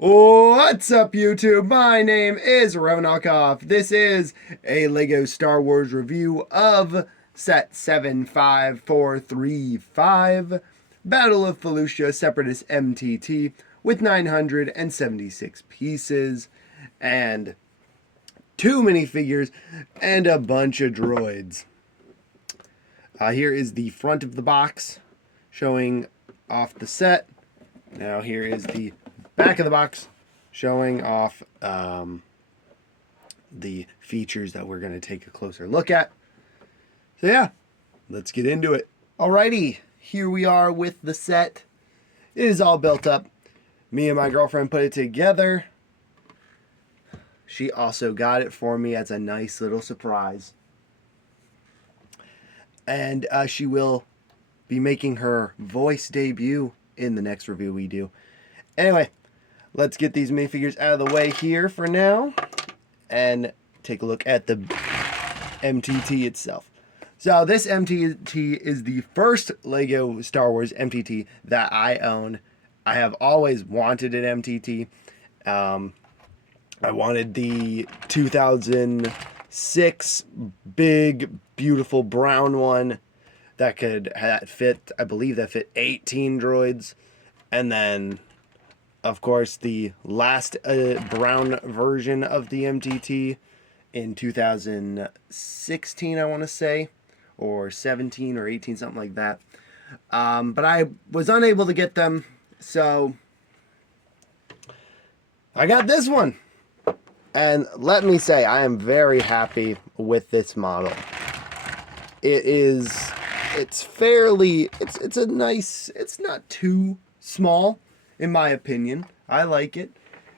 What's up, YouTube? My name is Ronakov. This is a LEGO Star Wars review of set 75435, Battle of Felucia Separatist MTT, with 976 pieces, and 2 minifigures, and a bunch of droids. Here is the front of the box, showing off the set. Now here is the back of the box, showing off the features that we're going to take a closer look at. So yeah, let's get into it. Alrighty, here we are with the set. It is all built up. Me and my girlfriend put it together. She also got it for me as a nice little surprise. And she will be making her voice debut in the next review we do. Anyway, let's get these minifigures out of the way here for now and take a look at the MTT itself. So this MTT is the first LEGO Star Wars MTT that I own. I have always wanted an MTT. I wanted the 2006 big, beautiful brown one that fit, I believe that fit 18 droids. And then, of course, the last brown version of the MTT in 2016, I want to say, or 17 or 18, something like that. But I was unable to get them, so I got this one. And let me say, I am very happy with this model. It's a nice, it's not too small, in my opinion. I like it.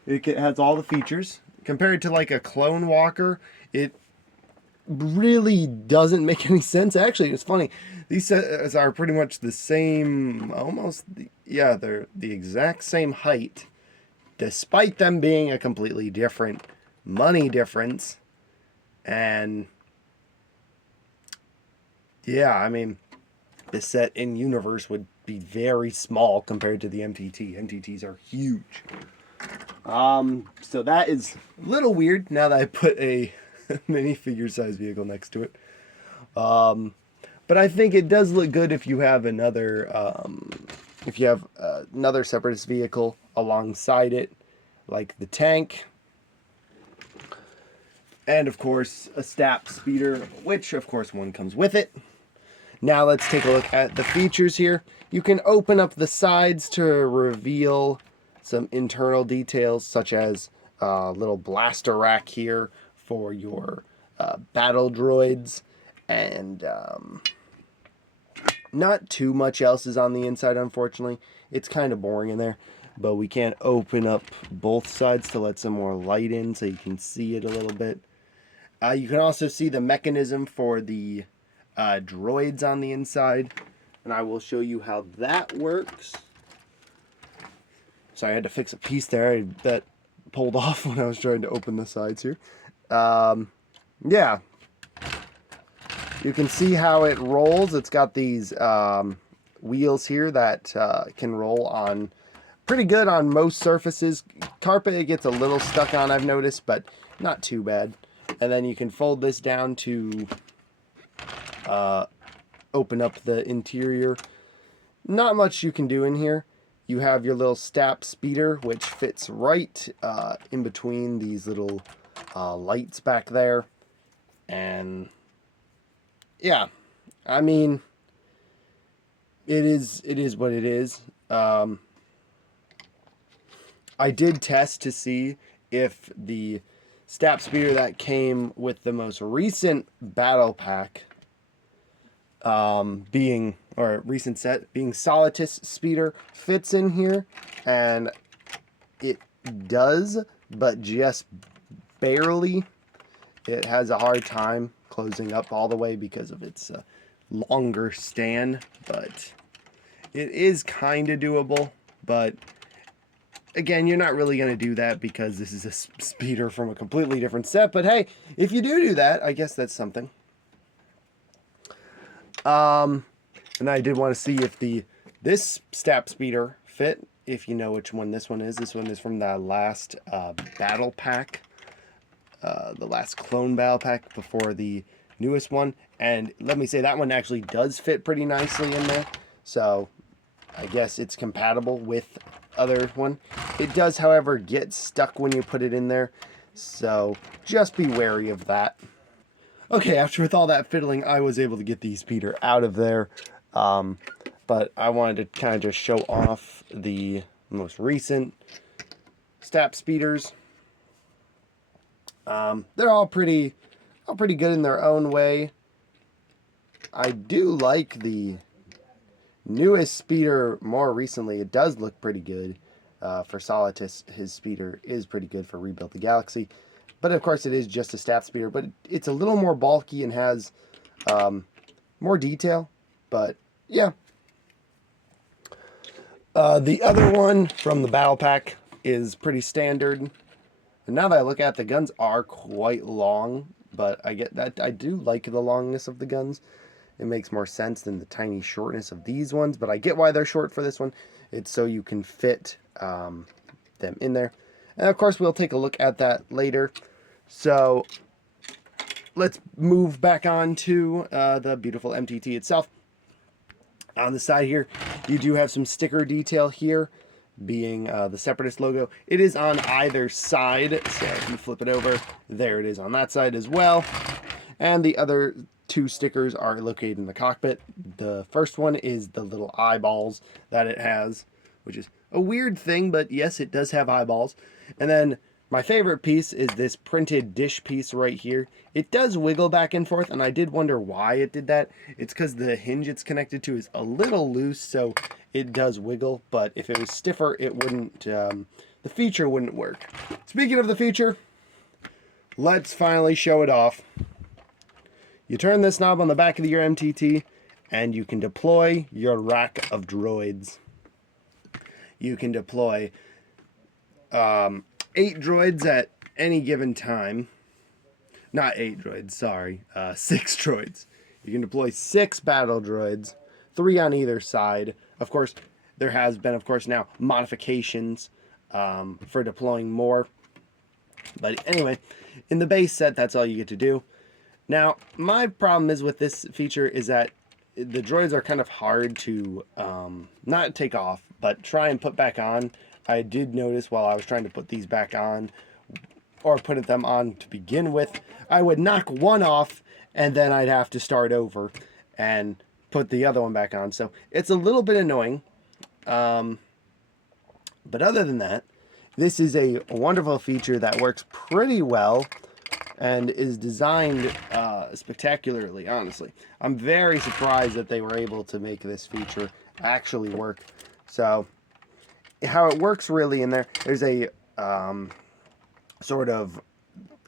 It has all the features. Compared to like a Clone Walker, it really doesn't make any sense. Actually, it's funny. These sets are pretty much the same, yeah, they're the exact same height, despite them being a completely different money difference. And yeah, I mean, this set in universe would be very small compared to the MTT. MTTs are huge. So that is a little weird now that I put a minifigure size vehicle next to it. But I think it does look good if you have another separatist vehicle alongside it, like the tank. And of course, a STAP speeder, which of course one comes with it. Now let's take a look at the features here. You can open up the sides to reveal some internal details, such as a little blaster rack here for your battle droids. And not too much else is on the inside, unfortunately. It's kind of boring in there. But we can open up both sides to let some more light in so you can see it a little bit. You can also see the mechanism for the droids on the inside, and I will show you how that works. So I had to fix a piece there that pulled off when I was trying to open the sides here. Yeah, you can see how it rolls. It's got these wheels here that can roll on pretty good on most surfaces. Carpet it gets a little stuck on, I've noticed, but not too bad. And then you can fold this down to open up the interior. Not much you can do in here. You have your little STAP speeder, which fits right in between these little lights back there. And yeah, I mean, it is what it is. I did test to see if the STAP speeder that came with the most recent battle pack recent set being separatist speeder fits in here, and it does, but just barely. It has a hard time closing up all the way because of its longer stand, but it is kind of doable. But again, you're not really going to do that because this is a speeder from a completely different set. But hey, if you do that, I guess that's something. And I did want to see if this STAP speeder fit if you know which one this one is. This one is from the last battle pack, the last clone battle pack before the newest one. And let me say, that one actually does fit pretty nicely in there. So I guess it's compatible with other one. It does, however, get stuck when you put it in there. So just be wary of that. Okay, after with all that fiddling, I was able to get the speeder out of there. But I wanted to kind of just show off the most recent STAP speeders. They're all pretty good in their own way. I do like the newest speeder more recently. It does look pretty good. For Separatist, his speeder is pretty good for Rebuild the Galaxy. But of course it is just a staff speeder, but it's a little more bulky and has more detail. But yeah. The other one from the battle pack is pretty standard. And now that I look at it, the guns are quite long, but I get that I do like the longness of the guns. It makes more sense than the tiny shortness of these ones, but I get why they're short for this one. It's so you can fit them in there. And of course, we'll take a look at that later. So let's move back on to the beautiful MTT itself. On the side here, you do have some sticker detail here, being the Separatist logo. It is on either side, so if you flip it over, there it is on that side as well. And the other two stickers are located in the cockpit. The first one is the little eyeballs that it has, which is a weird thing, but yes, it does have eyeballs. And then my favorite piece is this printed dish piece right here. It does wiggle back and forth, and I did wonder why it did that. It's because the hinge it's connected to is a little loose, so it does wiggle, but if it was stiffer, it wouldn't, the feature wouldn't work. Speaking of the feature, let's finally show it off. You turn this knob on the back of your MTT, and you can deploy your rack of droids. You can deploy 8 droids at any given time. Not 8 droids, sorry. 6 droids. You can deploy 6 battle droids, 3 on either side. Of course, there has been, of course, now modifications for deploying more. But anyway, in the base set, that's all you get to do. Now, my problem is with this feature is that the droids are kind of hard to not take off, but try and put back on. I did notice while I was trying to put these back on, or put them on to begin with, I would knock one off, and then I'd have to start over and put the other one back on. So it's a little bit annoying. But other than that, this is a wonderful feature that works pretty well and is designed spectacularly, honestly. I'm very surprised that they were able to make this feature actually work. So how it works really in there, there's a sort of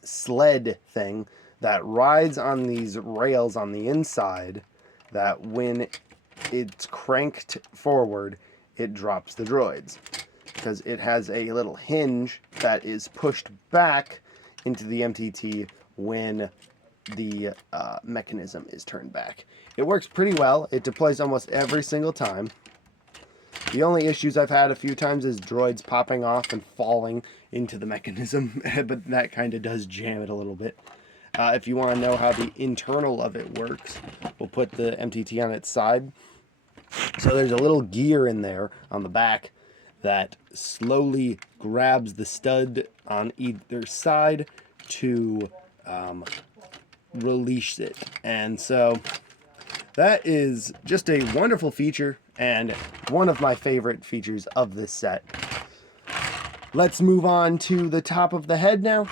sled thing that rides on these rails on the inside that when it's cranked forward, it drops the droids. Because it has a little hinge that is pushed back into the MTT when the mechanism is turned back. It works pretty well. It deploys almost every single time. The only issues I've had a few times is droids popping off and falling into the mechanism, but that kind of does jam it a little bit. If you want to know how the internal of it works, we'll put the MTT on its side. So there's a little gear in there on the back that slowly grabs the stud on either side to release it. And so that is just a wonderful feature and one of my favorite features of this set. Let's move on to the top of the head now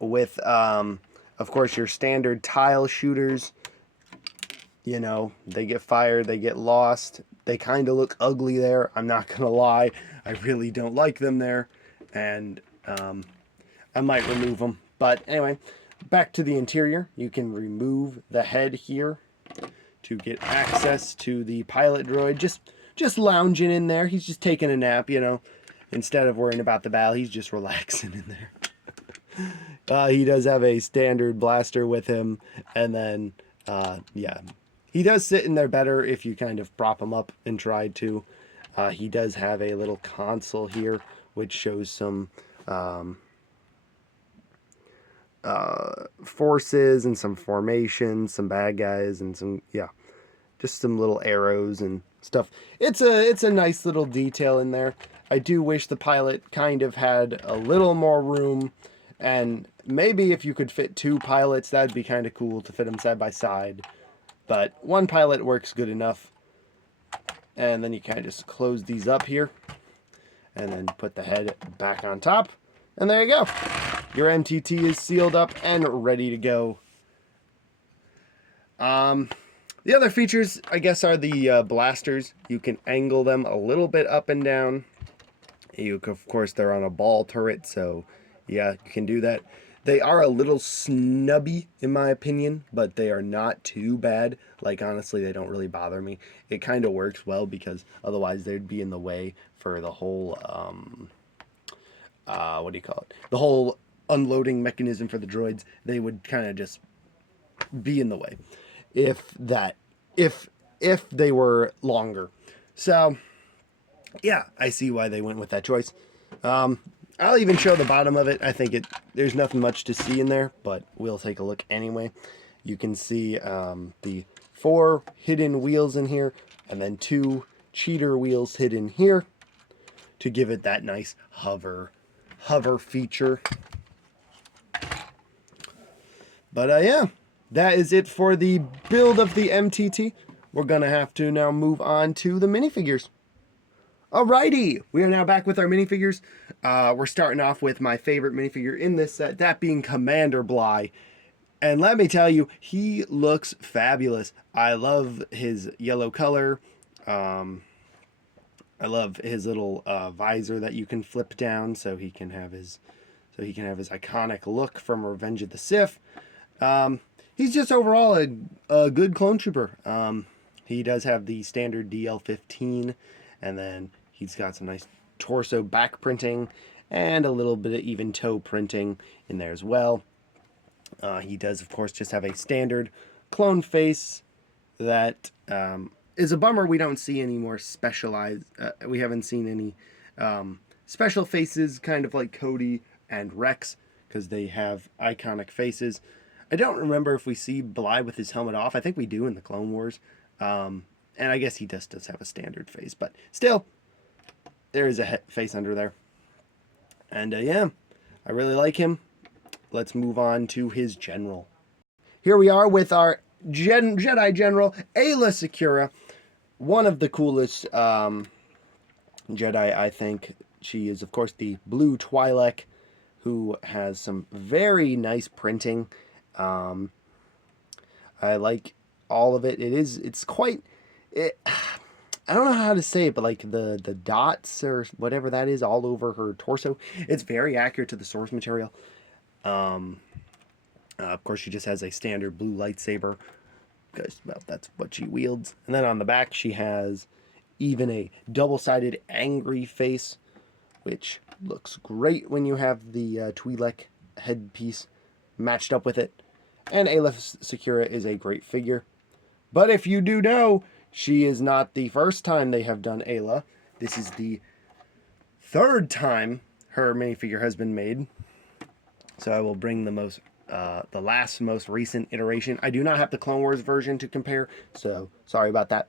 with, of course, your standard tile shooters. You know, they get fired, they get lost. They kind of look ugly there. I'm not going to lie. I really don't like them there. And I might remove them. But anyway, back to the interior. You can remove the head here to get access to the pilot droid. Just lounging in there. He's just taking a nap, you know. Instead of worrying about the battle, he's just relaxing in there. He does have a standard blaster with him. And then, yeah. He does sit in there better if you kind of prop him up and try to. He does have a little console here, which shows some forces and some formations, some bad guys, and some, yeah, just some little arrows and stuff. It's a nice little detail in there. I do wish the pilot kind of had a little more room, and maybe if you could fit 2 pilots, that'd be kind of cool to fit them side by side. But 1 pilot works good enough. And then you kind of just close these up here, and then put the head back on top, and there you go. Your MTT is sealed up and ready to go. The other features, I guess, are the blasters. You can angle them a little bit up and down. Of course, they're on a ball turret, so yeah, you can do that. They are a little snubby, in my opinion, but they are not too bad. Like, honestly, they don't really bother me. It kind of works well because otherwise they'd be in the way for the whole, what do you call it? The whole unloading mechanism for the droids. They would kind of just be in the way if they were longer. So yeah, I see why they went with that choice. I'll even show the bottom of it. I think there's nothing much to see in there, but we'll take a look anyway. You can see the 4 hidden wheels in here, and then 2 cheater wheels hidden here to give it that nice hover feature. But yeah, that is it for the build of the MTT. We're gonna have to now move on to the minifigures. Alrighty, we are now back with our minifigures. We're starting off with my favorite minifigure in this set, that being Commander Bly. And let me tell you, he looks fabulous. I love his yellow color. I love his little visor that you can flip down so he can have his iconic look from Revenge of the Sith. He's just overall a good clone trooper. He does have the standard DL-15, and then he's got some nice torso back printing and a little bit of even toe printing in there as well. He does, of course, just have a standard clone face that is a bummer. We don't see any more specialized. We haven't seen any special faces, kind of like Cody and Rex, because they have iconic faces. I don't remember if we see Bly with his helmet off. I think we do in the Clone Wars. And I guess he does have a standard face, but still, there is a face under there. And yeah, I really like him. Let's move on to his general. Here we are with our Jedi General, Aayla Secura. One of the coolest Jedi, I think. She is, of course, the blue Twi'lek, who has some very nice printing. I like all of it. It's quite... I don't know how to say it, but like the dots or whatever that is all over her torso, it's very accurate to the source material. Of course, she just has a standard blue lightsaber because, well, that's what she wields. And then on the back, she has even a double-sided angry face, which looks great when you have the Twi'lek headpiece matched up with it. And Aayla Secura is a great figure. But if you do know, she is not the first time they have done Aayla. This is the 3rd time her minifigure has been made. So I will bring the last most recent iteration. I do not have the Clone Wars version to compare, so sorry about that.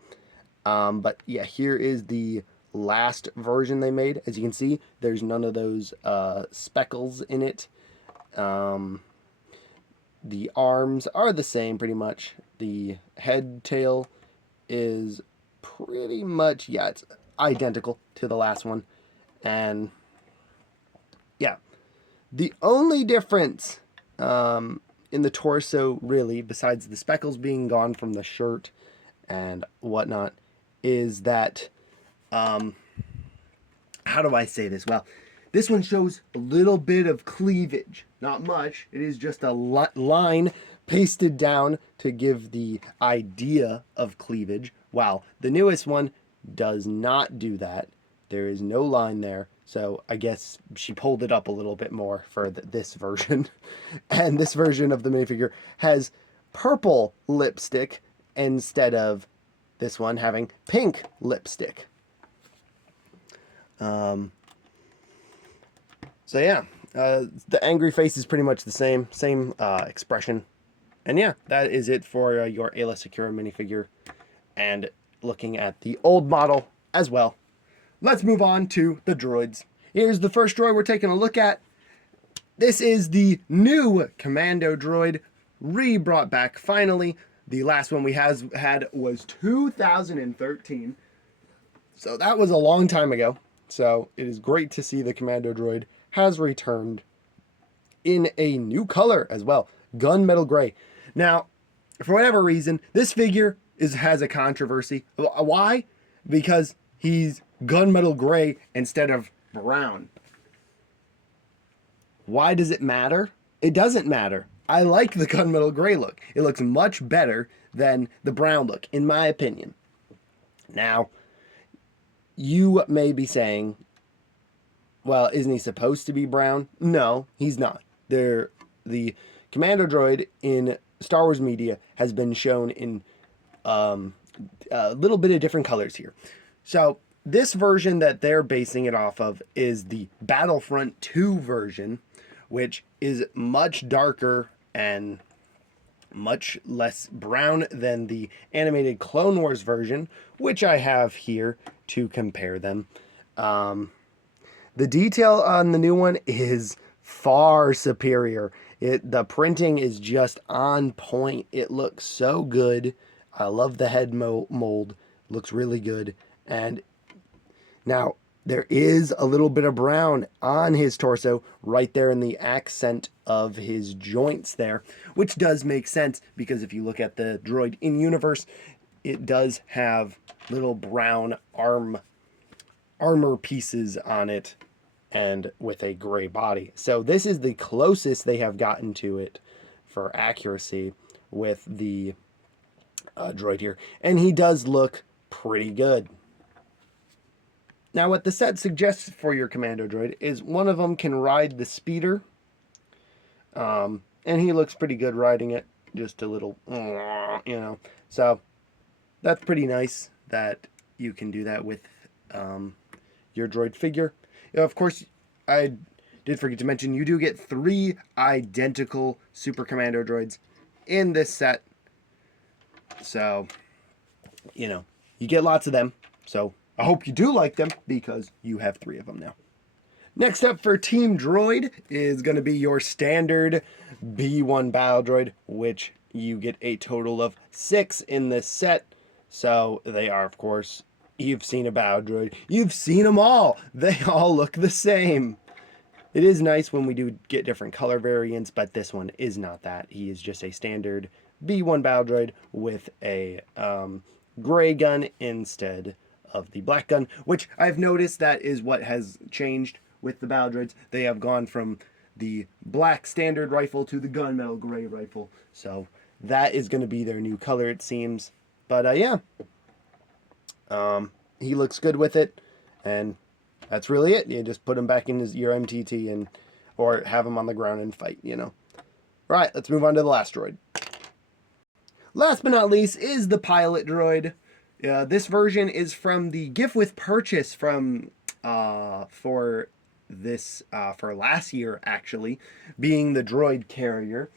But yeah, here is the last version they made. As you can see, there's none of those speckles in it. The arms are the same pretty much. The head tail is pretty much, yeah, it's identical to the last one. And yeah, the only difference in the torso, really, besides the speckles being gone from the shirt and whatnot, is that, how do I say this? Well, this one shows a little bit of cleavage. Not much. It is just a line pasted down to give the idea of cleavage. Wow, the newest one does not do that. There is no line there. So I guess she pulled it up a little bit more for this version. And this version of the minifigure has purple lipstick instead of this one having pink lipstick. So yeah, the angry face is pretty much the same expression. And yeah, that is it for your Ayla Secura minifigure. And looking at the old model as well. Let's move on to the droids. Here's the first droid we're taking a look at. This is the new Commando droid, re-brought back finally. The last one we had was 2013. So that was a long time ago. So it is great to see the Commando droid has returned in a new color as well, gunmetal gray. Now, for whatever reason, this figure has a controversy. Why? Because he's gunmetal gray instead of brown. Why does it matter? It doesn't matter. I like the gunmetal gray look. It looks much better than the brown look, in my opinion. Now, you may be saying, well, isn't he supposed to be brown? No, he's not. The Commando droid in Star Wars media has been shown in a little bit of different colors here. So this version that they're basing it off of is the Battlefront 2 version, which is much darker and much less brown than the animated Clone Wars version, which I have here to compare them. The detail on the new one is far superior. The printing is just on point. It looks so good. I love the head mold. Looks really good. And now there is a little bit of brown on his torso right there in the accent of his joints there, which does make sense because if you look at the droid in universe, it does have little brown armor pieces on it and with a gray body. So this is the closest they have gotten to it for accuracy with the droid here. And he does look pretty good. Now what the set suggests for your Commando droid is one of them can ride the speeder. And he looks pretty good riding it. Just a little, you know. So that's pretty nice that you can do that with your droid figure. Of course, I did forget to mention, you do get 3 identical Super Commando droids in this set. So, you know, you get lots of them. So I hope you do like them because you have 3 of them now. Next up for Team Droid is going to be your standard B1 Battle Droid, which you get a total of 6 in this set. So they are, of course, you've seen a Battle Droid. You've seen them all. They all look the same. It is nice when we do get different color variants, but this one is not that. He is just a standard B1 Battle Droid with a gray gun instead of the black gun, which I've noticed that is what has changed with the Battle Droids. They have gone from the black standard rifle to the gunmetal gray rifle. So that is going to be their new color, it seems. But yeah, he looks good with it, and that's really it. You just put him back in your MTT and or have him on the ground and fight, you know. All right, let's move on to the last droid. Last but not least is the pilot droid. This version is from the gift with purchase from for last year, actually, being the droid carrier.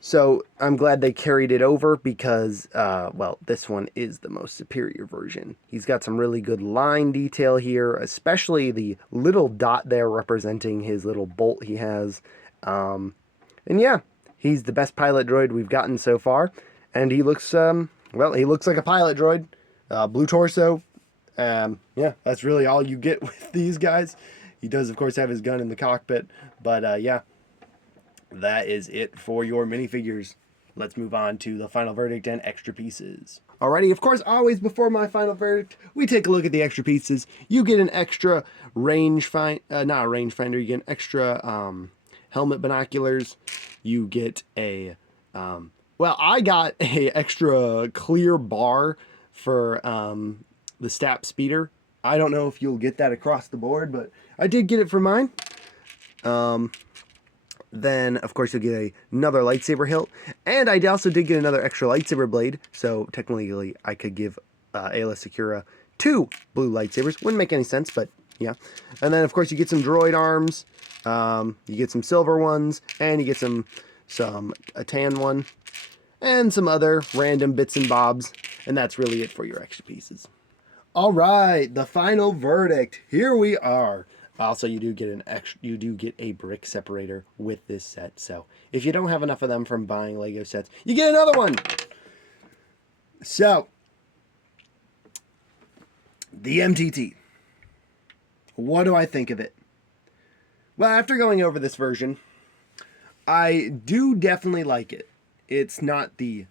So I'm glad they carried it over because, well, this one is the most superior version. He's got some really good line detail here, especially the little dot there representing his little bolt he has. And yeah, he's the best pilot droid we've gotten so far. And he looks, well, he looks like a pilot droid. Blue torso. Yeah, that's really all you get with these guys. He does, of course, have his gun in the cockpit. But, yeah. That is it for your minifigures. Let's move on to the final verdict and extra pieces. Alrighty, of course, always before my final verdict, we take a look at the extra pieces. You get an extra not a rangefinder, you get an extra helmet binoculars. You get a, well, I got a extra clear bar for the STAP speeder. I don't know if you'll get that across the board, but I did get it for mine. Then, of course, you'll get another lightsaber hilt. And I also did get another extra lightsaber blade. So, technically, I could give Ayla Secura 2 blue lightsabers. Wouldn't make any sense, but yeah. And then, of course, you get some droid arms. You get some silver ones, and you get a tan one, and some other random bits and bobs. And that's really it for your extra pieces. All right, the final verdict. Here we are. Also, you do get a brick separator with this set. So if you don't have enough of them from buying Lego sets, you get another one. So the MTT. What do I think of it? Well, after going over this version, I do definitely like it. It's not the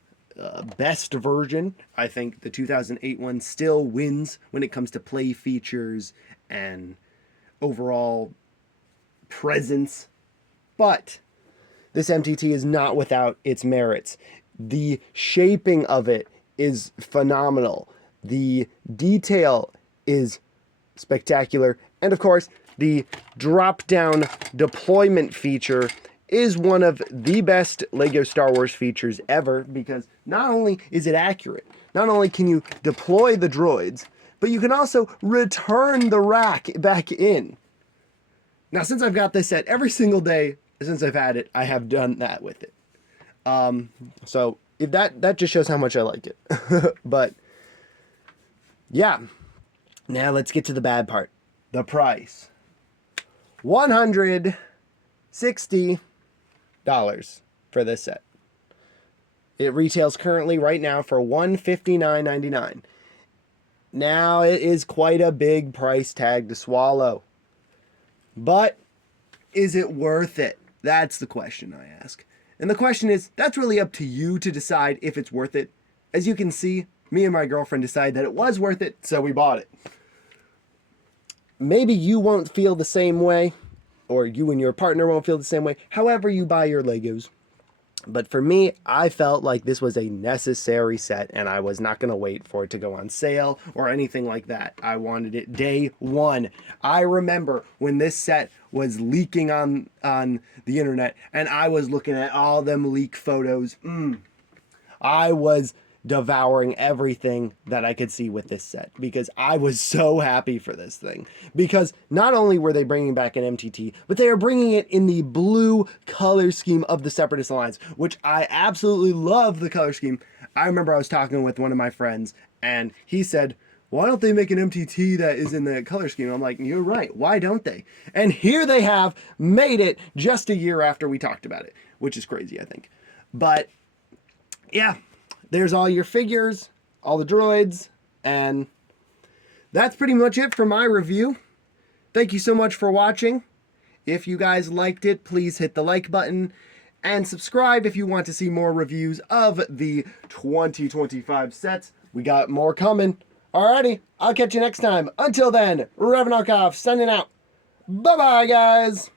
best version. I think the 2008 one still wins when it comes to play features and overall presence. But this MTT is not without its merits. The shaping of it is phenomenal. The detail is spectacular. And of course, the drop-down deployment feature is one of the best Lego Star Wars features ever, because not only is it accurate, not only can you deploy the droids, but you can also return the rack back in. Now, since I've got this set, every single day since I've had it, I have done that with it. So if that just shows how much I like it. But yeah, now let's get to the bad part. The price. $160 for this set. It retails currently right now for $159.99. Now, it is quite a big price tag to swallow. But is it worth it? That's the question I ask. And the question is, that's really up to you to decide if it's worth it. As you can see, me and my girlfriend decided that it was worth it, so we bought it. Maybe you won't feel the same way, or you and your partner won't feel the same way, however you buy your Legos. But for me, I felt like this was a necessary set, and I was not going to wait for it to go on sale or anything like that. I wanted it day one. I remember when this set was leaking on the internet, and I was looking at all them leak photos. I was devouring everything that I could see with this set, because I was so happy for this thing. Because not only were they bringing back an MTT, but they are bringing it in the blue color scheme of the Separatist Alliance, which I absolutely love the color scheme. I remember I was talking with one of my friends, and he said, why don't they make an MTT that is in the color scheme? I'm like, you're right, why don't they? And here they have made it just a year after we talked about it, which is crazy, I think. But yeah, there's all your figures, all the droids, and that's pretty much it for my review. Thank you so much for watching. If you guys liked it, please hit the like button and subscribe if you want to see more reviews of the 2025 sets. We got more coming. Alrighty, I'll catch you next time. Until then, Revanarkov signing out. Bye-bye, guys.